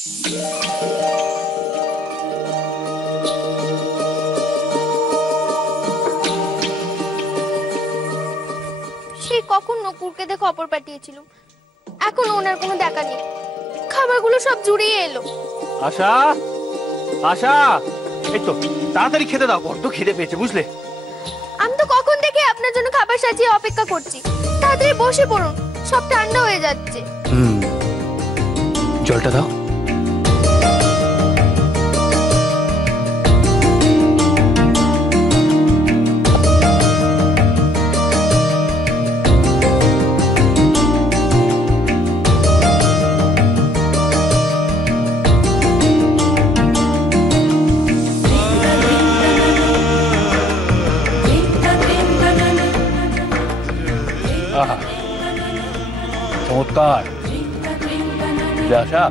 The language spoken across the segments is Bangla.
সে কখন নকুরকে দেখে খবর পাঠিয়েছিল, এখন ওনার কোনো দেখা নেই। খাবারগুলো সব জুড়িয়ে এলো। আশা, আশা, এই তো তাড়াতাড়ি খেতে দাও, বড্ড খিদে পেয়েছে বুঝলে। আমি তো কখন থেকে আপনার জন্য খাবার সাজিয়ে অপেক্ষা করছি। তাড়াতাড়ি বসে পড়ুন, সব ঠান্ডা হয়ে যাচ্ছে। জলটা দাও। চমৎকার। আশা,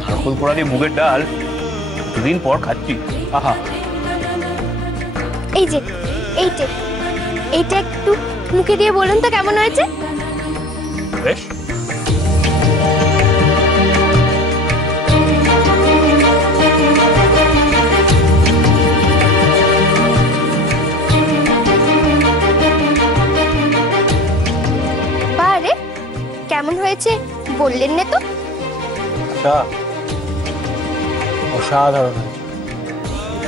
নারকোল পোড়া দিয়ে মুগের ডাল দুদিন পর খাচ্ছি। আহা, এই যে এইটা একটু মুখে দিয়ে বলুন তো কেমন হয়েছে। বেশ। বারে কেমন হয়েছে বললেন না তো। আচ্ছা, অসাধারণ,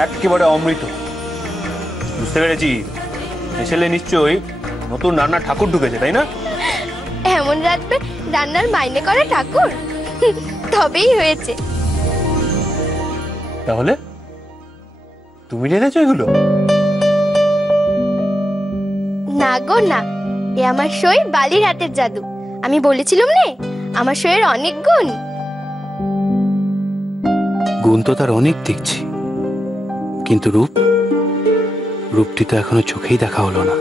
একেবারে অমৃত। বুঝতে পেরেছি, এসেলে নিশ্চয়ই নতুন রান্নার ঠাকুর ঢুকেছে, তাই না? এমন রাখবে রান্নার মাইনে করে ঠাকুর, তবেই হয়েছে। তাহলে তুমি জেনেছো এগুলো? না গো না, এ আমার সই বালির হাতের জাদু। আমি বলেছিলাম না আমার সইয়ের অনেক গুণ। গুণ তো তার অনেক দেখছি, কিন্তু রূপটি তো এখনো চোখেই দেখা হলো না।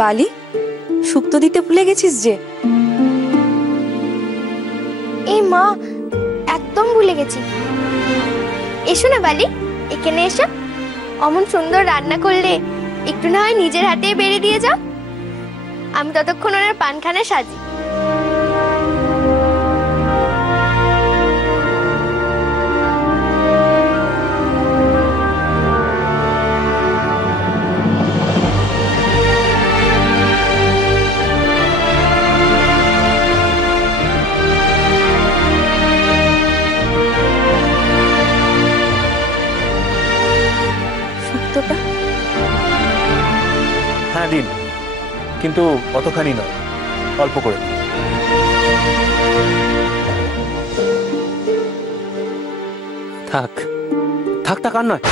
বালি, শুক্তো দিতে ভুলে গেছিস যে। এই মা, একদম ভুলে গেছি। এসো না বালি, এখানে এসো। অমন সুন্দর রান্না করলে একটু না হয় নিজের হাতে বেড়ে দিয়ে যাও, আমি ততক্ষণ ওনার পানখানা সাজি। শুক্তোটা হ্যাঁ দিন, কিন্তু অতখানি নয়, অল্প করে। থাক থাক থাক, আর নয়।